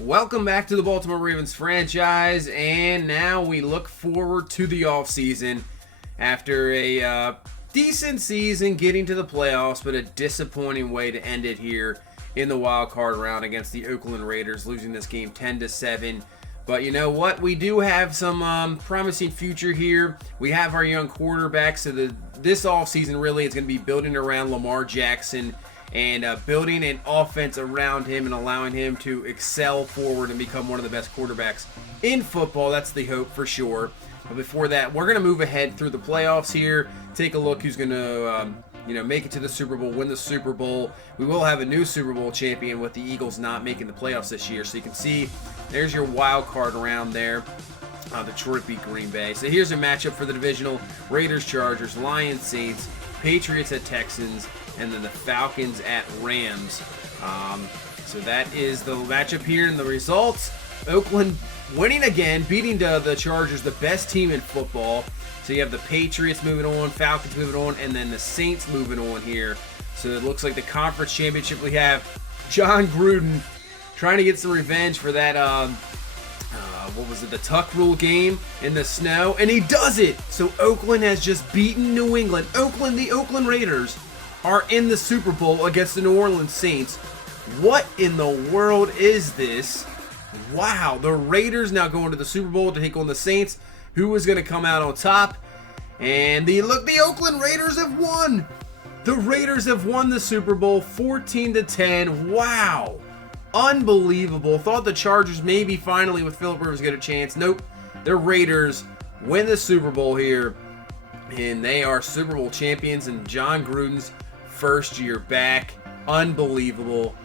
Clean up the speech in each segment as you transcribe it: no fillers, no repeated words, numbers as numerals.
Welcome back to the Baltimore Ravens franchise, and now we look forward to the offseason after a decent season getting to the playoffs, but a disappointing way to end it here in the wild card round against the Oakland Raiders, losing this game 10-7. But you know what? We do have some promising future here. We have our young quarterback, so this offseason really is going to be building around Lamar Jackson and building an offense around him and allowing him to excel forward and become one of the best quarterbacks in football. That's the hope for sure. But before that, we're going to move ahead through the playoffs here, take a look who's going to make it to the Super Bowl, win the Super Bowl. We will have a new Super Bowl champion with the Eagles not making the playoffs this year. So you can see there's your wild card round there. Detroit beat Green Bay. So here's a matchup for the divisional: Raiders, Chargers, Lions, Saints, Patriots at Texans, and then the Falcons at Rams. So that is the matchup here, and the results: Oakland winning again, beating the Chargers, the best team in football. So you have the Patriots moving on, Falcons moving on, and then the Saints moving on here. So it looks like the conference championship, we have John Gruden trying to get some revenge for that, the Tuck Rule game in the snow, and he does it! So Oakland has just beaten New England. The Oakland Raiders are in the Super Bowl against the New Orleans Saints. What in the world is this? Wow, the Raiders now going to the Super Bowl to take on the Saints. Who is going to come out on top? And the Oakland Raiders have won. The Raiders have won the Super Bowl 14-10. Wow. Unbelievable. Thought the Chargers maybe finally with Phillip Rivers get a chance. Nope. The Raiders win the Super Bowl here. And they are Super Bowl champions in John Gruden's first year back. Unbelievable.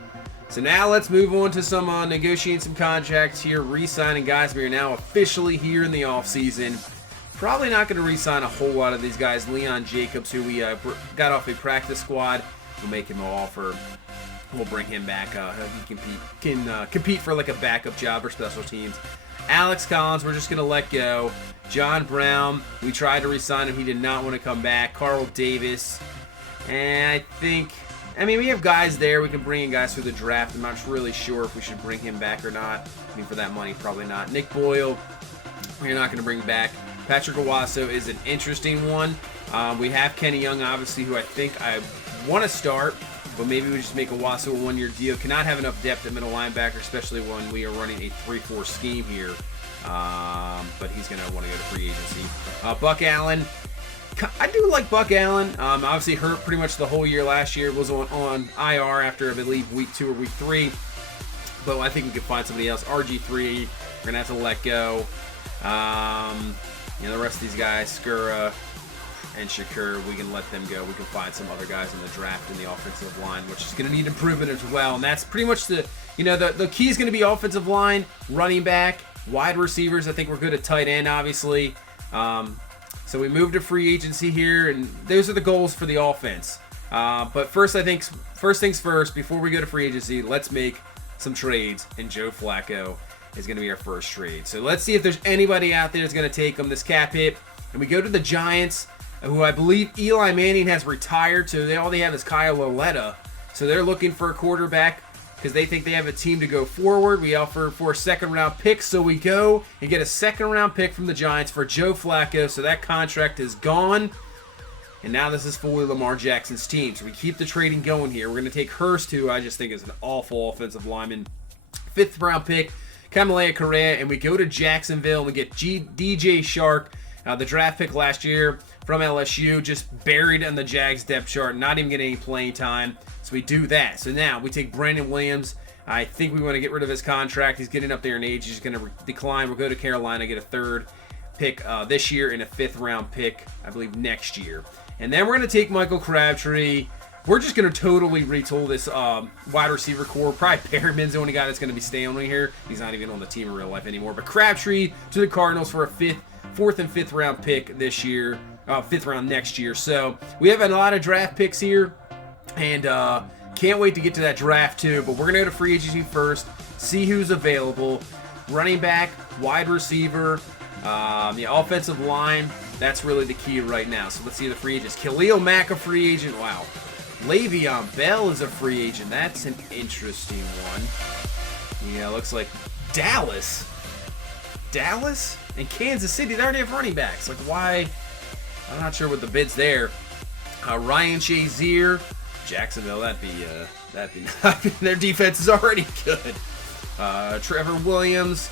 So now let's move on to some negotiating some contracts here, re-signing guys. We are now officially here in the offseason. Probably not going to re-sign a whole lot of these guys. Leon Jacobs, who we got off a practice squad, we'll make him an offer. We'll bring him back. He can compete for like a backup job or special teams. Alex Collins, we're just going to let go. John Brown, we tried to re-sign him. He did not want to come back. Carl Davis, and we have guys there. We can bring in guys through the draft. I'm not really sure if we should bring him back or not. For that money, probably not. Nick Boyle, we're not going to bring back. Patrick Owasso is an interesting one. We have Kenny Young, obviously, who I think I want to start, but maybe we just make Owasso a one-year deal. Cannot have enough depth at middle linebacker, especially when we are running a 3-4 scheme here. But he's going to want to go to free agency. Buck Allen. I do like Buck Allen. Obviously hurt pretty much the whole year last year. Was on IR after, I believe, week 2 or week 3. But I think we could find somebody else. RG3, we're going to have to let go. The rest of these guys, Skura and Shakur, we can let them go. We can find some other guys in the draft in the offensive line, which is going to need improvement as well. And that's pretty much the key is going to be offensive line, running back, wide receivers. I think we're good at tight end, obviously. So we moved to free agency here, and those are the goals for the offense. But first things first, before we go to free agency, let's make some trades, and Joe Flacco is going to be our first trade. So let's see if there's anybody out there that's going to take him, this cap hit. And we go to the Giants, who I believe Eli Manning has retired, so all they have is Kyle Lauletta. So they're looking for a quarterback because they think they have a team to go forward. We offer for a second-round pick, so we go and get a second-round pick from the Giants for Joe Flacco. So that contract is gone, and now this is fully Lamar Jackson's team. So we keep the trading going here. We're going to take Hurst, who I just think is an awful offensive lineman. 5th-round pick, Kamalea Correa, and we go to Jacksonville, and we get DJ Shark, the draft pick last year from LSU, just buried on the Jags depth chart, not even getting any playing time. So we do that. So now we take Brandon Williams. I think we want to get rid of his contract. He's getting up there in age. He's going to decline. We'll go to Carolina, get a 3rd pick this year and a 5th-round pick, I believe, next year. And then we're going to take Michael Crabtree. We're just going to totally retool this wide receiver core. Probably Perriman's the only guy that's going to be staying here. He's not even on the team in real life anymore. But Crabtree to the Cardinals for a 4th and 5th round pick this year. 5th round next year. So we have a lot of draft picks here. And can't wait to get to that draft too. But we're going to go to free agency first. See who's available. Running back, wide receiver, the offensive line. That's really the key right now. So let's see the free agents. Khalil Mack, a free agent. Wow. Le'Veon Bell is a free agent. That's an interesting one. Yeah, looks like Dallas and Kansas City, they already have running backs. Like, why? I'm not sure what the bid's there. Ryan Shazier, Jacksonville, that'd be their defense is already good. Trevor Williams,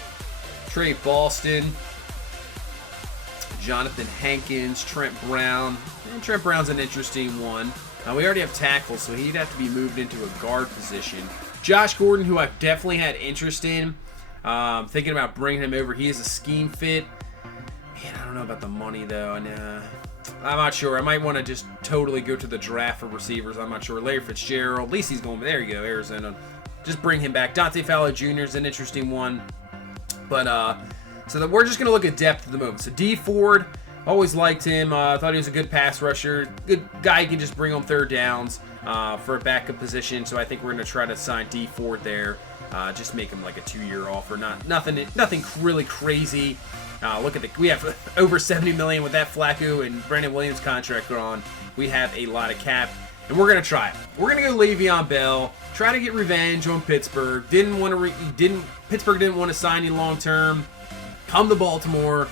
Trey Boston, Jonathan Hankins, Trent Brown. And Trent Brown's an interesting one. We already have tackles, so he'd have to be moved into a guard position. Josh Gordon, who I've definitely had interest in. Thinking about bringing him over. He is a scheme fit. Man, I don't know about the money, though. And, I'm not sure. I might want to just totally go to the draft for receivers. I'm not sure. Larry Fitzgerald. At least he's going. There you go, Arizona. Just bring him back. Dante Fowler Jr. is an interesting one. But, so we're just going to look at depth at the moment. So, D Ford, always liked him. Thought he was a good pass rusher. Good guy, can just bring him third downs for a backup position. So, I think we're going to try to sign D Ford there. Just make him like a 2-year offer. Nothing really crazy. Look at we have over $70 million with that Flacco and Brandon Williams contract on. We have a lot of cap, and we're gonna try it. We're gonna go Le'Veon Bell. Try to get revenge on Pittsburgh. Pittsburgh didn't want to sign you long term. Come to Baltimore,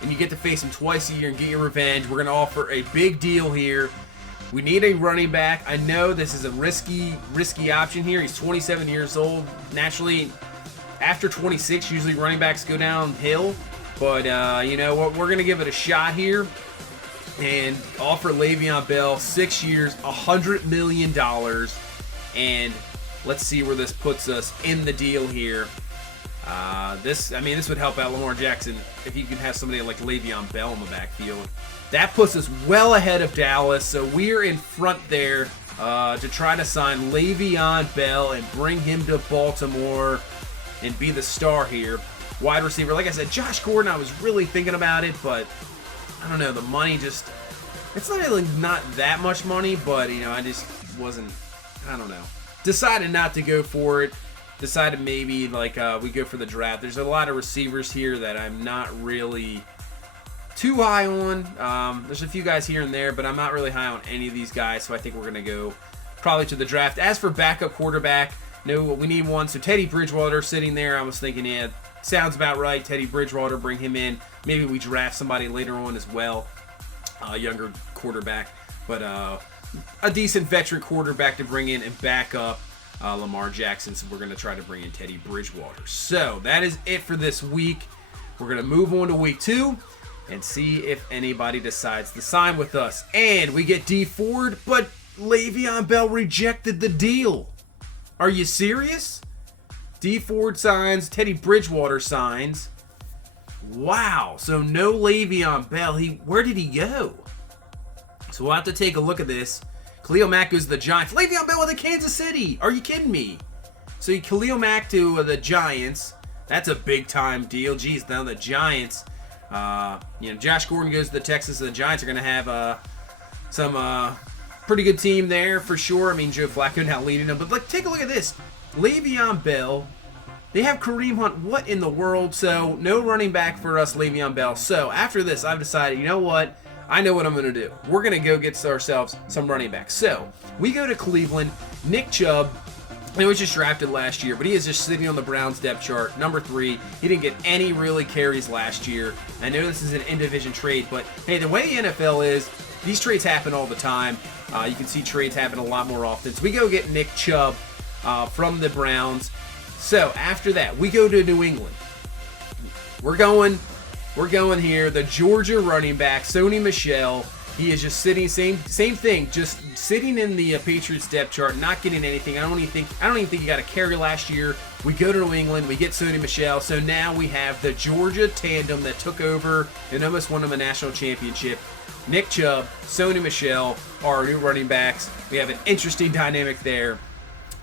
and you get to face him twice a year and get your revenge. We're gonna offer a big deal here. We need a running back. I know this is a risky option here. He's 27 years old. Naturally, after 26, usually running backs go downhill. But, you know what? We're going to give it a shot here and offer Le'Veon Bell 6 years, $100 million. And let's see where this puts us in the deal here. This would help out Lamar Jackson if you can have somebody like Le'Veon Bell in the backfield. That puts us well ahead of Dallas, so we're in front there to try to sign Le'Veon Bell and bring him to Baltimore and be the star here. Wide receiver, like I said, Josh Gordon, I was really thinking about it, but I don't know, the money just, it's not really not that much money, but, you know, I just wasn't, I don't know. Decided not to go for it. Decided maybe, like, we go for the draft. There's a lot of receivers here that I'm not really too high on. There's a few guys here and there, but I'm not really high on any of these guys, so I think we're going to go probably to the draft. As for backup quarterback, no, we need one. So Teddy Bridgewater sitting there, I was thinking, yeah, sounds about right. Teddy Bridgewater, bring him in. Maybe we draft somebody later on as well, a younger quarterback, but a decent veteran quarterback to bring in and back up Lamar Jackson. So we're going to try to bring in Teddy Bridgewater. So that is it for this week. We're going to move on to week 2 and see if anybody decides to sign with us. And we get D Ford, but Le'Veon Bell rejected the deal. Are you serious? D Ford signs, Teddy Bridgewater signs. Wow, so no Le'Veon Bell. Where did he go? So we'll have to take a look at this. Khalil Mack goes to the Giants. Le'Veon Bell with the Kansas City. Are you kidding me? So Khalil Mack to the Giants. That's a big time deal. Geez, now the Giants. Josh Gordon goes to the Texans. The Giants are going to have some pretty good team there for sure. I mean, Joe Flacco now leading them. But take a look at this. Le'Veon Bell. They have Kareem Hunt. What in the world? So no running back for us, Le'Veon Bell. So after this, I've decided, you know what? I know what I'm going to do. We're going to go get ourselves some running backs. So we go to Cleveland. Nick Chubb. He was just drafted last year, but he is just sitting on the Browns depth chart. Number 3. He didn't get any really carries last year. I know this is an in-division trade, but hey, the way the NFL is, these trades happen all the time. You can see trades happen a lot more often. So we go get Nick Chubb from the Browns. So after that, we go to New England. We're going here. The Georgia running back, Sony Michel. He is just sitting, same thing, just sitting in the Patriots depth chart, not getting anything. I don't even think he got a carry last year. We go to New England, we get Sony Michel. So now we have the Georgia tandem that took over and almost won them a national championship. Nick Chubb, Sony Michel are our new running backs. We have an interesting dynamic there.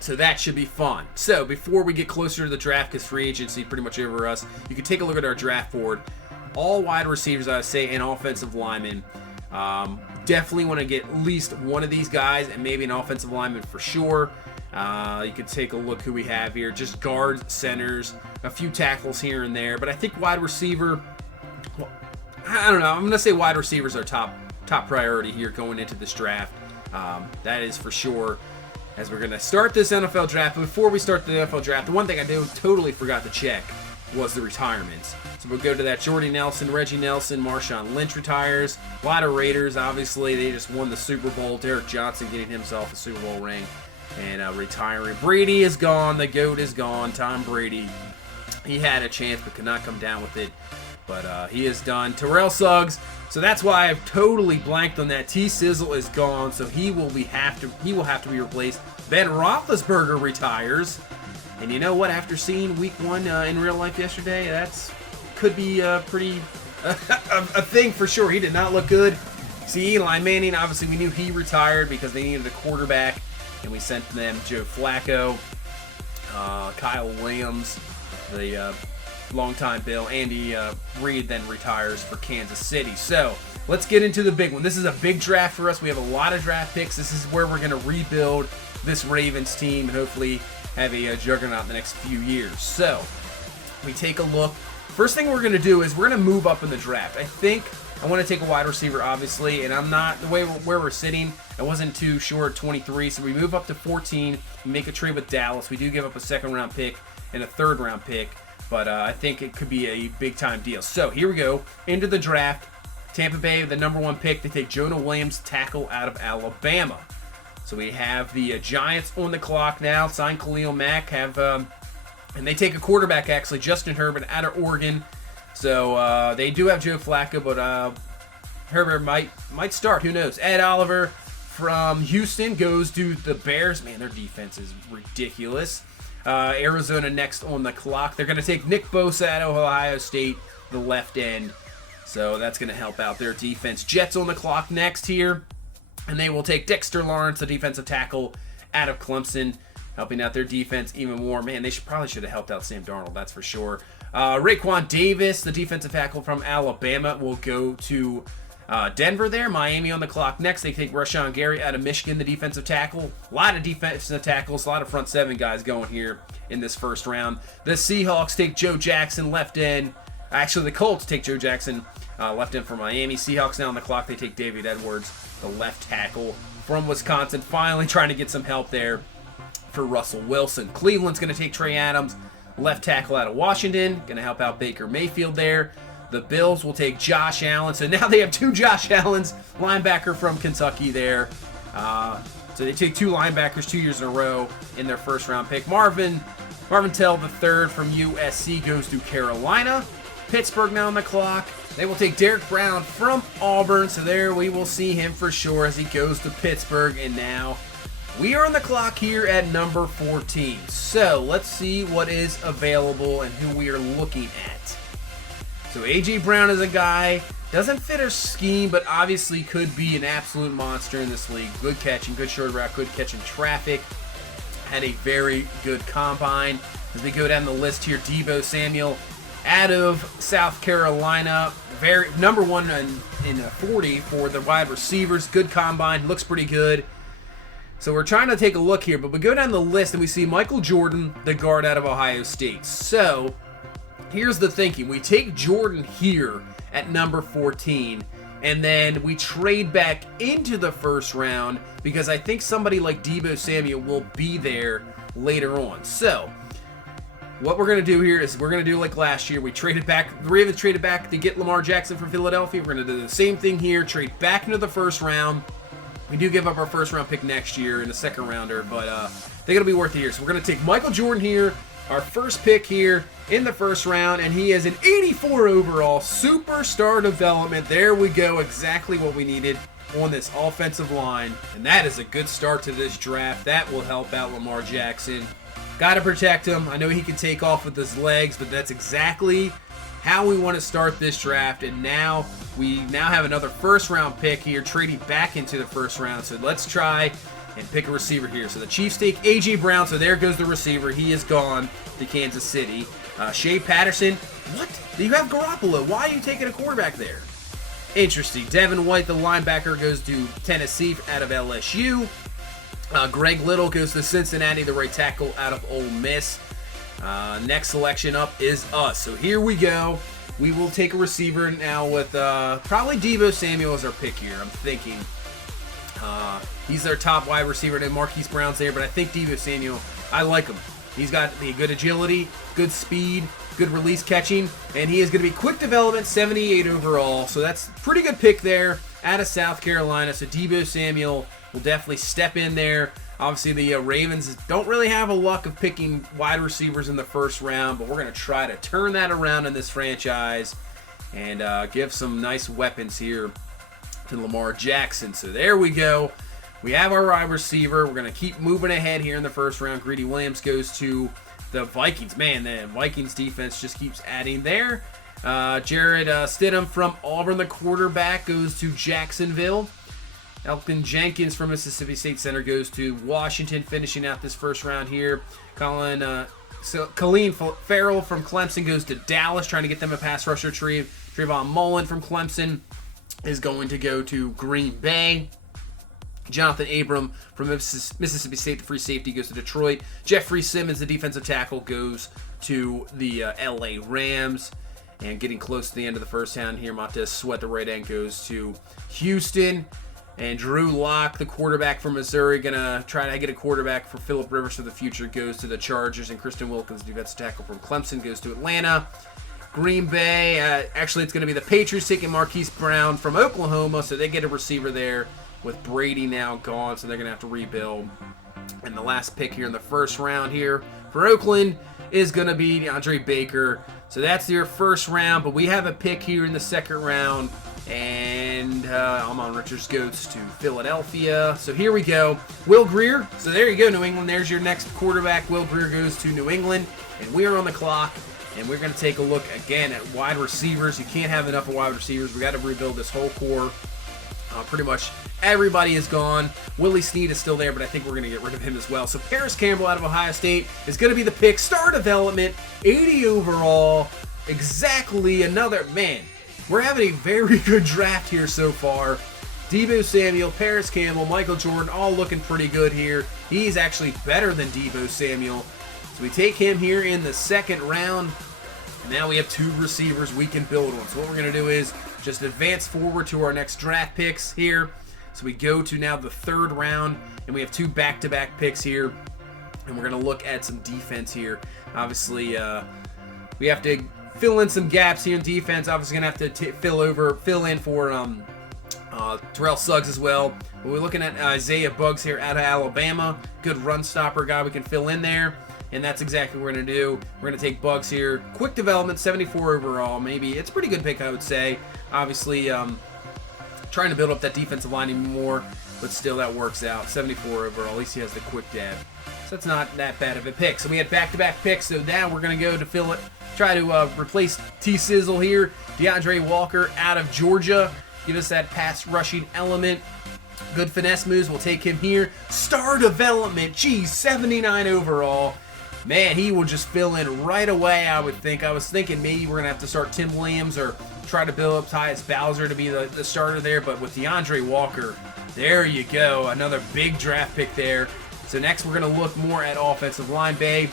So that should be fun. So before we get closer to the draft, because free agency pretty much over us, you can take a look at our draft board. All wide receivers, I would say, and offensive linemen. Definitely want to get at least one of these guys and maybe an offensive lineman for sure. You can take a look who we have here. Just guards, centers, a few tackles here and there. But I think wide receiver, well, I don't know. I'm going to say wide receivers are top priority here going into this draft. That is for sure. as we're going to start this NFL draft. But before we start the NFL draft, the one thing I totally forgot to check was the retirements. So we'll go to that. Jordy Nelson, Reggie Nelson, Marshawn Lynch retires. A lot of Raiders, obviously. They just won the Super Bowl. Derek Johnson getting himself a Super Bowl ring and retiring. Brady is gone. The GOAT is gone. Tom Brady. He had a chance but could not come down with it. But he is done. Terrell Suggs. So that's why I've totally blanked on that. T. Sizzle is gone, so he will have to be replaced. Ben Roethlisberger retires. And you know what? After seeing Week 1 in real life yesterday, could be pretty a thing for sure. He did not look good. See, Eli Manning, obviously we knew he retired because they needed a quarterback, and we sent them Joe Flacco, Kyle Williams, the longtime Bill. Andy Reid then retires for Kansas City. So let's get into the big one. This is a big draft for us. We have a lot of draft picks. This is where we're going to rebuild this Ravens team and hopefully have a juggernaut in the next few years. So we take a look. First thing we're going to do is we're going to move up in the draft. I want to take a wide receiver, obviously, and I'm not, the way where we're sitting, I wasn't too sure at 23, so we move up to 14, make a trade with Dallas. We do give up a second-round pick and a third-round pick, but I think it could be a big-time deal. So here we go, into the draft. Tampa Bay, the number 1 pick, they take Jonah Williams, tackle out of Alabama. So we have the Giants on the clock now, sign Khalil Mack, and they take a quarterback, actually, Justin Herbert out of Oregon. So they do have Joe Flacco, but Herbert might start. Who knows? Ed Oliver from Houston goes to the Bears. Man, their defense is ridiculous. Arizona next on the clock. They're going to take Nick Bosa out of Ohio State, the left end. So that's going to help out their defense. Jets on the clock next here. And they will take Dexter Lawrence, the defensive tackle, out of Clemson, helping out their defense even more. Man, they probably should have helped out Sam Darnold, that's for sure. Raekwon Davis, the defensive tackle from Alabama, will go to Denver there. Miami on the clock next. They take Rashawn Gary out of Michigan, the defensive tackle. A lot of defensive tackles, a lot of front seven guys going here in this first round. The Seahawks take Joe Jackson, left end. Actually, the Colts take Joe Jackson, left end for Miami. Seahawks now on the clock. They take David Edwards, the left tackle from Wisconsin. Finally trying to get some help there for Russell Wilson. Cleveland's going to take Trey Adams, left tackle out of Washington. Going to help out Baker Mayfield there. The Bills will take Josh Allen. So now they have 2 Josh Allens, linebacker from Kentucky there. So they take 2 linebackers 2 years in a row in their first round pick. Marvin Tell III from USC goes to Carolina. Pittsburgh now on the clock. They will take Derek Brown from Auburn. So there we will see him for sure as he goes to Pittsburgh. And now we are on the clock here at number 14. So let's see what is available and who we are looking at. So A.J. Brown is a guy, doesn't fit our scheme, but obviously could be an absolute monster in this league. Good catching, good short route, good catching traffic. Had a very good combine. As we go down the list here, Deebo Samuel out of South Carolina. Number 1 in 40 for the wide receivers. Good combine, looks pretty good. So we're trying to take a look here, but we go down the list and we see Michael Jordan, the guard out of Ohio State. So here's the thinking. We take Jordan here at number 14, and then we trade back into the first round because I think somebody like Deebo Samuel will be there later on. So what we're going to do here is we're going to do like last year. We traded back. The Ravens traded back to get Lamar Jackson from Philadelphia. We're going to do the same thing here. Trade back into the first round. We do give up our first round pick next year in a second rounder, but they're going to be worth it here. So we're going to take Michael Jordan here, our first pick here in the first round, and he is an 84 overall superstar development. There we go. Exactly what we needed on this offensive line, and that is a good start to this draft. That will help out Lamar Jackson. Got to protect him. I know he can take off with his legs, but that's exactly how we want to start this draft. And now we have another first round pick here, trading back into the first round. So let's try and pick a receiver here. So the Chiefs take A.J. Brown. So there goes the receiver. He is gone to Kansas City. Shea Patterson. What? You have Garoppolo. Why are you taking a quarterback there? Interesting. Devin White, the linebacker, goes to Tennessee out of LSU. Greg Little goes to Cincinnati, the right tackle out of Ole Miss. Next selection up is us. So here we go. We will take a receiver now with probably Deebo Samuel as our pick here. I'm thinking He's their top wide receiver. And Marquise Brown's there, but I think Deebo Samuel, I like him. He's got the good agility, good speed, good release catching, and he is going to be quick development, 78 overall. So that's a pretty good pick there out of South Carolina. So Deebo Samuel will definitely step in there. Obviously, the Ravens don't really have a luck of picking wide receivers in the first round, but we're going to try to turn that around in this franchise and give some nice weapons here to Lamar Jackson. So there we go. We have our wide receiver. We're going to keep moving ahead here in the first round. Greedy Williams goes to the Vikings. Man, the Vikings defense just keeps adding there. Jared Stidham from Auburn, the quarterback, goes to Jacksonville. Elton Jenkins from Mississippi State Center goes to Washington, finishing out this first round here. Khalil Farrell from Clemson goes to Dallas, trying to get them a pass rusher. Trayvon Mullen from Clemson is going to go to Green Bay. Jonathan Abram from Mississippi State, the free safety, goes to Detroit. Jeffrey Simmons, the defensive tackle, goes to the LA Rams. And getting close to the end of the first round here, Montez Sweat, the right end, goes to Houston. And Drew Lock, the quarterback from Missouri, going to try to get a quarterback for Phillip Rivers for the future, goes to the Chargers. And Christian Wilkins, defensive tackle from Clemson, goes to Atlanta. Green Bay, actually it's going to be the Patriots taking Marquise Brown from Oklahoma, so they get a receiver there with Brady now gone, so they're going to have to rebuild. And the last pick here in the first round here for Oakland is going to be DeAndre Baker. So that's your first round, but we have a pick here in the second round. And Almon Richards goes to Philadelphia. So here we go. Will Grier. So there you go, New England. There's your next quarterback. Will Grier goes to New England. And we are on the clock. And we're going to take a look again at wide receivers. You can't have enough of wide receivers. We got to rebuild this whole core. Pretty much everybody is gone. Willie Snead is still there, but I think we're going to get rid of him as well. So Paris Campbell out of Ohio State is going to be the pick. Star development, 80 overall. Exactly another, man, we're having a very good draft here so far. Deebo Samuel, Paris Campbell, Michael Jordan, all looking pretty good here. He's actually better than Deebo Samuel. So we take him here in the second round. And now we have two receivers we can build on. So what we're going to do is just advance forward to our next draft picks here. So we go to now the third round, and we have two back-to-back picks here. And we're going to look at some defense here. Obviously, we have to fill in some gaps here in defense. Obviously, going to have to fill in for Terrell Suggs as well. But we're looking at Isaiah Buggs here out of Alabama. Good run stopper guy we can fill in there. And that's exactly what we're going to do. We're going to take Buggs here. Quick development, 74 overall. Maybe it's a pretty good pick, I would say. Obviously, trying to build up that defensive line even more, but still that works out. 74 overall. At least he has the quick dab. So that's not that bad of a pick. So we had back-to-back picks. So now we're going to go to fill it. Try to replace T-Sizzle here. DeAndre Walker out of Georgia. Give us that pass rushing element. Good finesse moves. We'll take him here. Star development. Geez, 79 overall. Man, he will just fill in right away, I would think. I was thinking maybe we're going to have to start Tim Williams or try to build up Tyus Bowser to be the starter there. But with DeAndre Walker, there you go. Another big draft pick there. So next we're going to look more at offensive line. I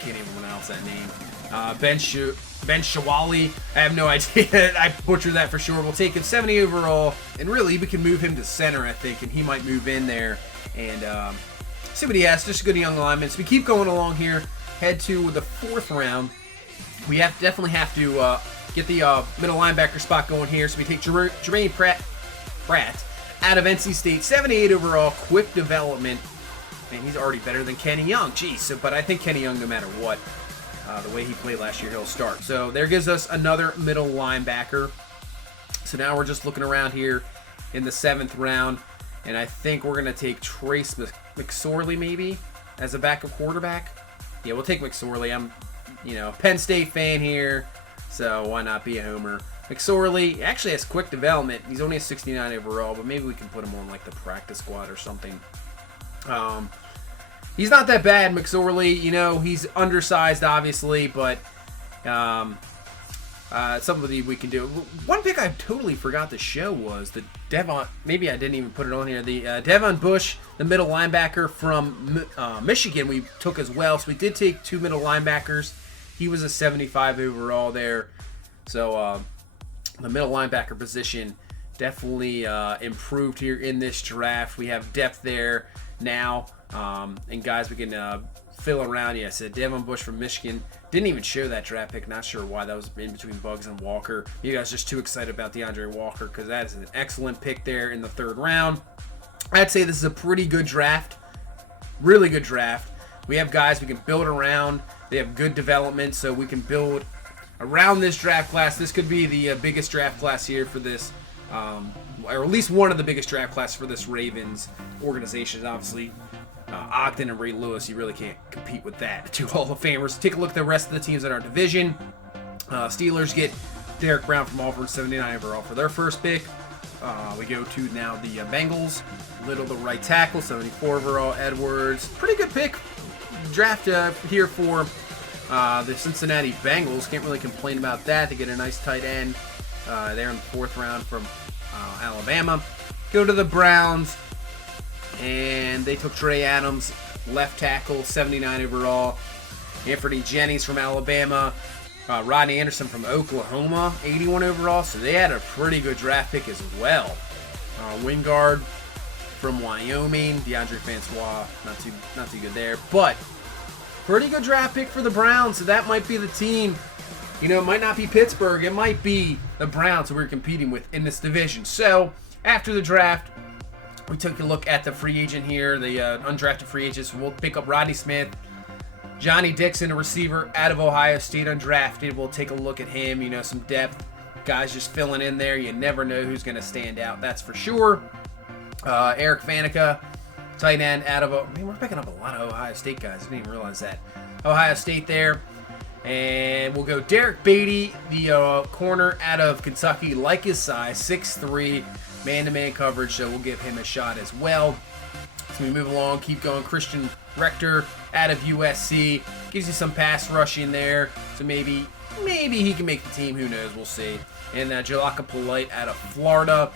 can't even pronounce that name. Ben Shawali. I have no idea. I butchered that for sure. We'll take him 70 overall. And really, we can move him to center, I think. And he might move in there. And see what he has. Just a good young lineman. So we keep going along here. Head to the fourth round. We definitely have to get the middle linebacker spot going here. So we take Jermaine Pratt out of NC State. 78 overall. Quick development. Man, he's already better than Kenny Young. Jeez. But I think Kenny Young, no matter what, the way he played last year, he'll start. So there gives us another middle linebacker. So now we're just looking around here in the seventh round. And I think we're going to take Trace McSorley maybe as a backup quarterback. Yeah, we'll take McSorley. I'm, Penn State fan here, so why not be a homer? McSorley actually has quick development. He's only a 69 overall, but maybe we can put him on like the practice squad or something. He's not that bad, McSorley. He's undersized, obviously, but something we can do. One pick I totally forgot to show was the Devon. Maybe I didn't even put it on here. The Devon Bush, the middle linebacker from Michigan, we took as well. So we did take two middle linebackers. He was a 75 overall there. So the middle linebacker position definitely improved here in this draft. We have depth there now, and guys we can fill around. Yes, Devin Bush from Michigan. Didn't even show that draft pick. Not sure why. That was in between Bugs and Walker. You guys just too excited about DeAndre Walker because that is an excellent pick there in the 3rd round. I'd say this is a pretty good draft. Really good draft. We have guys we can build around. They have good development, so we can build around this draft class. This could be the biggest draft class here for this, or at least one of the biggest draft classes for this Ravens organization. Obviously, Ogden and Ray Lewis, you really can't compete with that. 2 Hall of Famers. Take a look at the rest of the teams in our division. Steelers get Derek Brown from Auburn, 79 overall for their first pick. We go to now the Bengals. Little, the right tackle, 74 overall. Edwards, pretty good pick. Draft here for the Cincinnati Bengals. Can't really complain about that. They get a nice tight end there in the 4th round from Alabama. Go to the Browns, and they took Trey Adams, left tackle, 79 overall. Anthony Jennings from Alabama. Rodney Anderson from Oklahoma, 81 overall. So they had a pretty good draft pick as well. Wingard from Wyoming. DeAndre Francois, not too good there. But pretty good draft pick for the Browns. So that might be the team. You know, it might not be Pittsburgh. It might be the Browns who we're competing with in this division. So after the draft, we took a look at the free agent here, the undrafted free agents. We'll pick up Rodney Smith, Johnny Dixon, a receiver out of Ohio State, undrafted. We'll take a look at him. You know, some depth. Guys just filling in there. You never know who's going to stand out. That's for sure. Eric Faneca, tight end out of... we're picking up a lot of Ohio State guys. I didn't even realize that. Ohio State there. And we'll go Derek Beatty, the corner out of Kentucky. Like his size, 6'3", man-to-man coverage. So we'll give him a shot as well. So we move along, keep going. Christian Rector out of USC. Gives you some pass rushing there. So maybe he can make the team. Who knows? We'll see. And Jalaka Polite out of Florida.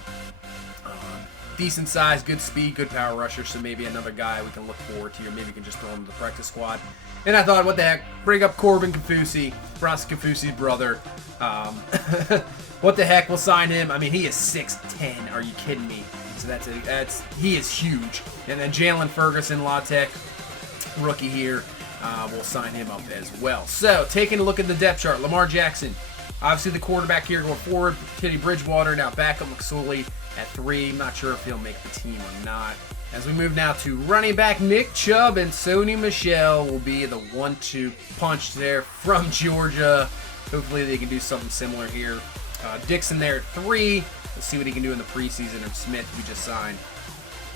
Decent size, good speed, good power rusher. So maybe another guy we can look forward to. Or maybe we can just throw him to the practice squad. And I thought, what the heck? Bring up Corbin Kafusi, Bronson Kafusi's brother. What the heck? We'll sign him. I mean, he is 6'10". Are you kidding me? So he is huge. And then Jalen Ferguson, La Tech, rookie here. We'll sign him up as well. So, taking a look at the depth chart, Lamar Jackson, obviously the quarterback here going forward. Teddy Bridgewater, now backup McSorley at 3. I'm not sure if he'll make the team or not. As we move now to running back, Nick Chubb and Sony Michel will be the 1-2 punch there from Georgia. Hopefully they can do something similar here. Dixon there at 3. We'll see what he can do in the preseason. And Smith, we just signed,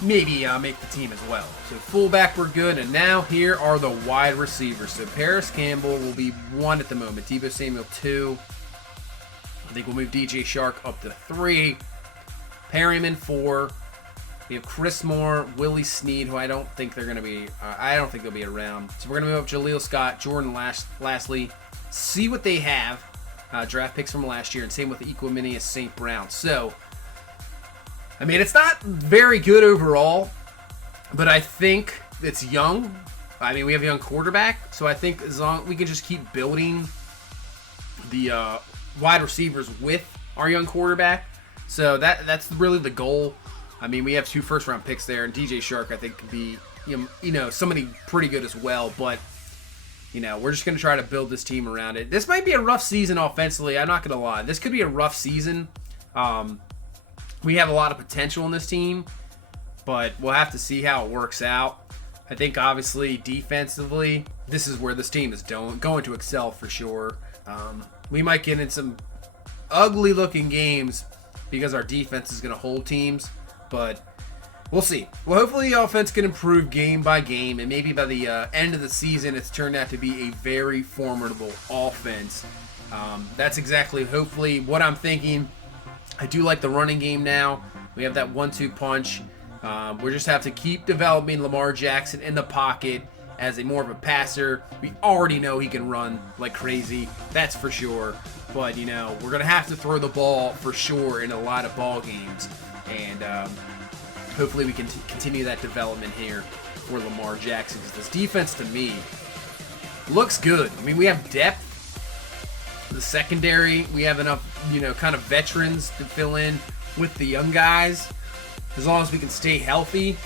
maybe make the team as well. So fullback, we're good. And now here are the wide receivers. So Paris Campbell will be 1 at the moment. Deebo Samuel 2. I think we'll move DJ Shark up to 3. Perryman 4. We have Chris Moore, Willie Snead, who I don't think they're going to be. I don't think they'll be around. So we're going to move up Jaleel Scott, Jordan Lastly, see what they have. Draft picks from last year, and same with Equiminius St. Brown. So, I mean, it's not very good overall, but I think it's young. I mean, we have a young quarterback, so I think as long we can just keep building the wide receivers with our young quarterback. So that's really the goal. I mean, we have 2 first-round picks there, and DJ Shark, I think, could be, you know, somebody pretty good as well. But, you know, we're just going to try to build this team around it. This might be a rough season offensively. I'm not going to lie. This could be a rough season. We have a lot of potential in this team, but we'll have to see how it works out. I think, obviously, defensively, this is where this team is going to excel for sure. We might get in some ugly-looking games because our defense is going to hold teams. But we'll see. Well, hopefully the offense can improve game by game, and maybe by the end of the season, it's turned out to be a very formidable offense. That's exactly, hopefully, what I'm thinking. I do like the running game now. We have that 1-2 punch. We just have to keep developing Lamar Jackson in the pocket as more of a passer. We already know he can run like crazy. That's for sure. But, you know, we're going to have to throw the ball for sure in a lot of ball games. And hopefully we can continue that development here for Lamar Jackson. Because this defense, to me, looks good. I mean, we have depth. The secondary, we have enough, kind of veterans to fill in with the young guys, as long as we can stay healthy.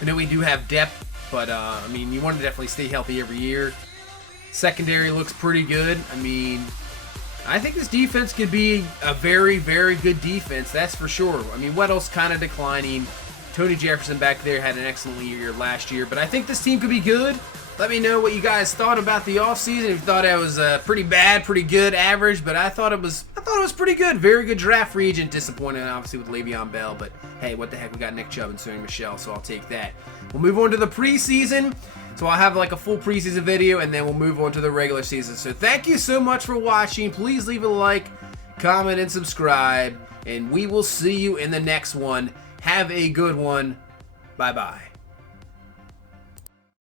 I know we do have depth, but I mean, you want to definitely stay healthy every year. Secondary looks pretty good. I mean, I think this defense could be a very, very good defense. That's for sure. I mean, Weddle's kind of declining. Tony Jefferson back there had an excellent year last year, but I think this team could be good. Let me know what you guys thought about the offseason. If you thought it was pretty bad, pretty good, average, but I thought it was pretty good. Very good draft free agent. Disappointing, obviously, with Le'Veon Bell, but hey, what the heck? We got Nick Chubb and Sony Michel, so I'll take that. We'll move on to the preseason. So I'll have like a full preseason video, and then we'll move on to the regular season. So thank you so much for watching. Please leave a like, comment, and subscribe, and we will see you in the next one. Have a good one. Bye-bye.